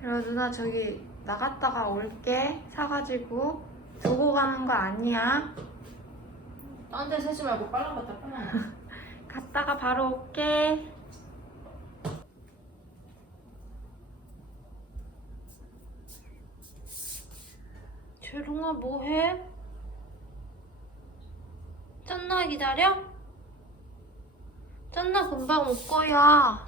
그리고 누나 저기 나갔다가 올게 사가지고 두고 가는 거 아니야 딴데 세지 말고 빨랑 갔다 빨랑. 갔다가 바로 올게 재롱아 뭐해? 짠나 기다려? 짠나 금방 올 거야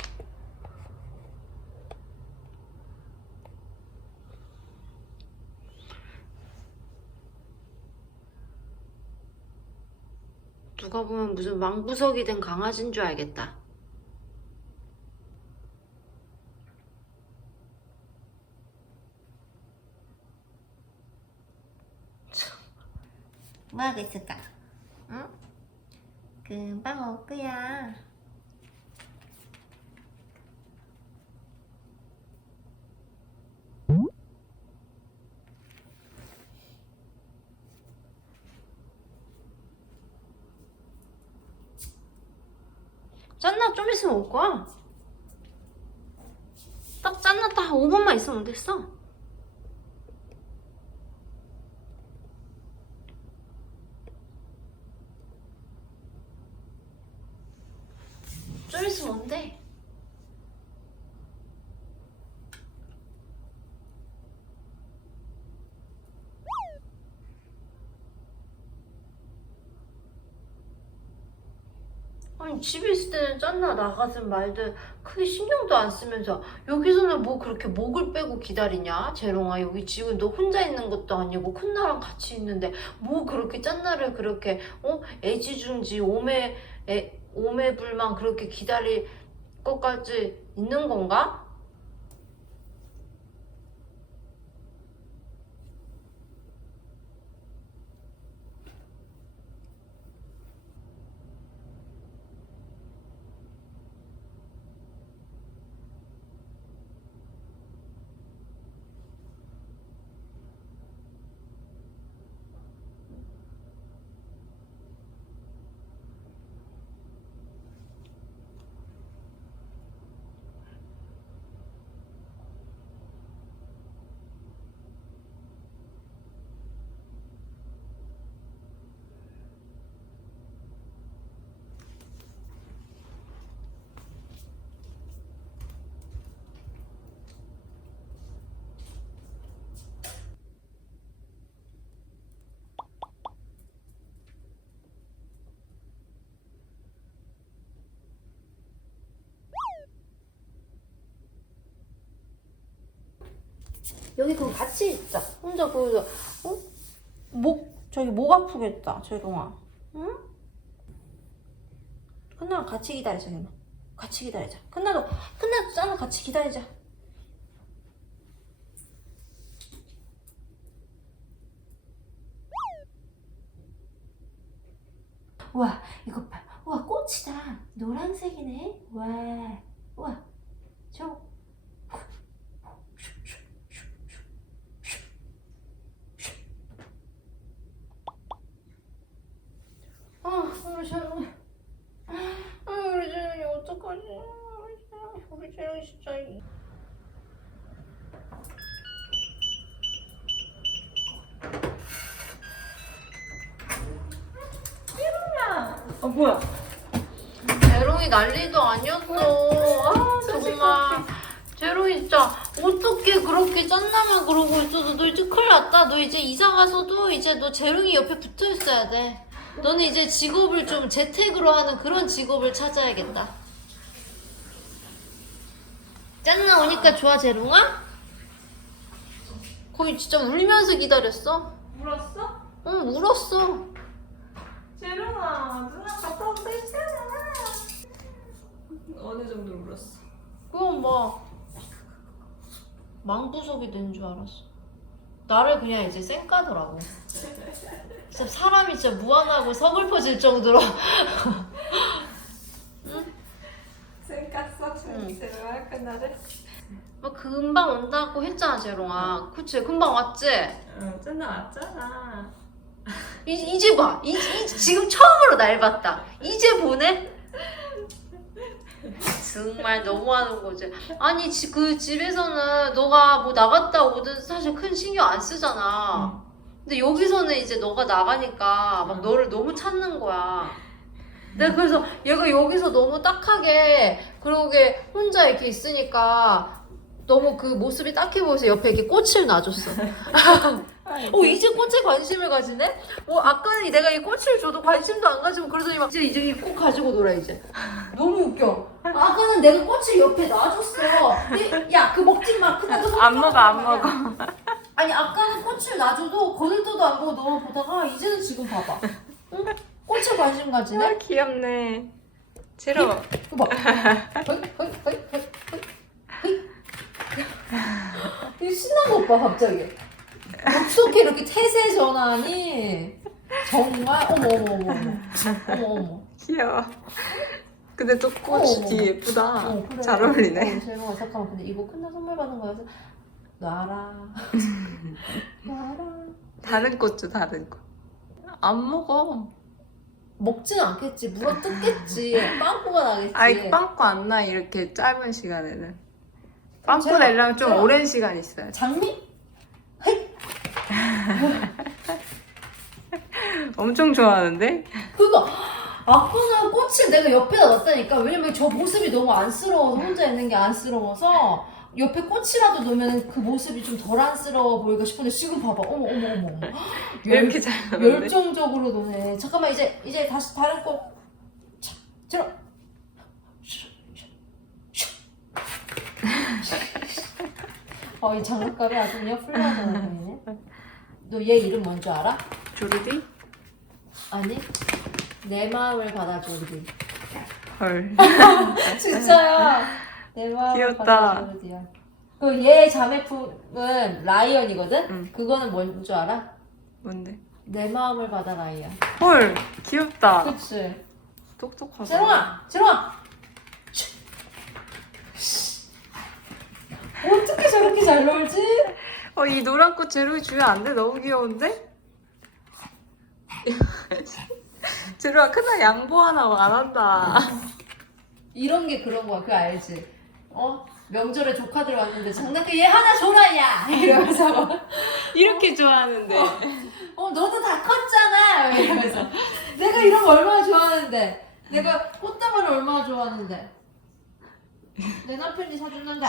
누가 보면 무슨 왕구석이 된 강아지인 줄 알겠다. 뭐 하고 있을까? 응? 금방 올 거야. 짠나 좀 있으면 올 거야. 딱 짠나 딱 5분만 있으면 됐어. 좀 있으면 온대. 아니 집에 있을 때는 짠나 나가든 말든 크게 신경도 안 쓰면서 여기서는 뭐 그렇게 목을 빼고 기다리냐? 재롱아 여기 지금 너 혼자 있는 것도 아니고 큰나랑 같이 있는데 뭐 그렇게 짠나를 그렇게 어? 애지중지 오매 애, 오매불만 그렇게 기다릴 것까지 있는 건가? 여기 그럼 같이 있자. 혼자 거기서 어? 목 저기 목 아프겠다, 재롱아. 응? 끝나고 같이 기다리자, 그냥. 같이 기다리자. 끝나도 끝나도 짠나 같이 기다리자. 와 이거 봐. 와 꽃이다. 노란색이네. 와. 와. 저 아, 우리 재롱이. 아, 우리 재롱이 어떡하지? 우리 재롱이, 우리 재롱이 진짜. 이- 어 뭐야? 재롱이 난리도 아니었어. 아, 정말. 재롱이 진짜 어떻게 그렇게 짠나만 그러고 있어도 너 이제 큰일 났다. 너 이제 이사 가서도 이제 너 재롱이 옆에 붙어 있어야 돼. 너는 이제 직업을 좀 재택으로 하는 그런 직업을 찾아야겠다. 짠나 오니까 좋아, 재롱아? 거의 진짜 울면서 기다렸어. 울었어? 응, 울었어. 재롱아 누나 갔다 온다 했잖아. 어느 정도 울었어? 그건 뭐 망부석이 된 줄 알았어. 나를 그냥 이제 쌩까더라고. 진짜 사람이 진짜 무한하고 서글퍼질 정도로. 응. 재롱아 그날에. 뭐 금방 온다고 했잖아, 재롱아. 그치? 금방 왔지? 응 짠나 왔잖아. 이, 이제 봐. 이, 이, 지금 처음으로 날 봤다. 이제 보네? 정말 너무하는 거지. 아니 지, 그 집에서는 너가 뭐 나갔다 오든 사실 큰 신경 안 쓰잖아. 근데 여기서는 이제 너가 나가니까 막 응. 너를 너무 찾는 거야. 내가 그래서 얘가 여기서 너무 딱하게 그러게 혼자 이렇게 있으니까 너무 그 모습이 딱해 보여서 옆에 이렇게 꽃을 놔줬어. 어 이제 꽃에 관심을 가지네? 어 아까는 내가 이 꽃을 줘도 관심도 안 가지고 그러더니 막 이제 이제 이꽃 가지고 놀아 이제. 너무 웃겨. 아까는 내가 꽃을 옆에 놔줬어. 야 그 먹지 마. 그다도 안 먹어 안 먹어. 아니 아까는 꽃을 놔줘도 거들떠도 안 보고 너만 보다가 이제는 지금 봐봐. 응? 관심 가지네? 아 귀엽네. 싫어. 이거 봐. 이 신난 것 봐, 갑자기. 어떻게 이렇게 태세 전환이 정말 어머 어머 어머 어머 어머 귀여워. 근데 또 꽃이 어. 예쁘다. 어, 그래. 잘 어울리네. 어, 재롱아 잠깐만 근데 이거 끝나 선물 받은 거여서 놔라 놔라 다른 꽃도 다른 꽃. 안 먹어. 먹진 않겠지 물어 뜯겠지 빵꾸가 나겠지 아이 빵꾸 안 나 이렇게 짧은 시간에는. 빵꾸 제가- 내려면 좀 제가- 오랜 시간 있어요. 장미 엄청 좋아하는데? 그거 아까는 꽃을 내가 옆에다 놨다니까 왜냐면 저 모습이 너무 안쓰러워서 혼자 있는 게 안쓰러워서 옆에 꽃이라도 놓으면 그 모습이 좀 덜 안쓰러워 보일까 싶은데 지금 봐봐 어머 어머 어머 왜 이렇게 잘 나오는데? 열정적으로 노네 잠깐만 이제 이제 다시 다른 꽃 자, 들어 어이 장난감이 아주 그냥 훌륭하잖아 보이네 너얘 이름 뭔지 알아? 조르디? 아니 내 마음을 우리 헐. 진짜야 내 마음을 귀엽다. 그얘 자매품은 라이언이거든? 응. 그거는 뭔 줄 알아? 뭔데? 내 마음을 받아 라이언 헐. 귀엽다. 그치 똑똑하다. 재롱아 재롱아 어떻게 저렇게 잘 놀지? 어, 이 노란 꽃 제로이 주면 안 돼? 너무 귀여운데? 제로야 큰날 양보 하나 안 한다. 이런 게 그런 거야 그거 알지? 어? 명절에 조카들 왔는데 장난감 얘 하나 줘라 야! 이러면서. 막 이렇게 좋아하는데. 어 너도 다 컸잖아! 이러면서. 내가 이런 거 얼마나 좋아하는데. 내가 꽃다발을 얼마나 좋아하는데. 내 남편이 사줬는데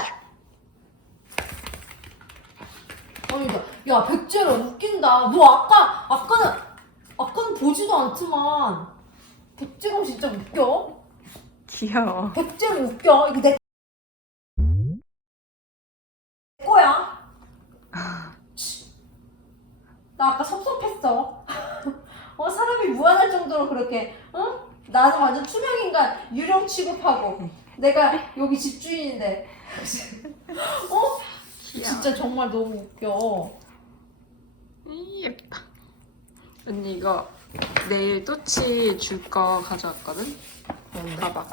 아니다 야 백제라 웃긴다. 너 아까 아까는 아까는 보지도 않지만. 백제랑 진짜 웃겨? 귀여워. 백제는 웃겨? 이거 내 나 아까 섭섭했어 어 사람이 무한할 정도로 그렇게 어? 나는 완전 투명인간 유령 취급하고 내가 여기 집주인인데 어? 귀여워. 진짜 정말 너무 웃겨 이, 예뻐. 언니 이거 내일 또치 줄 거 가져왔거든? 봐봐.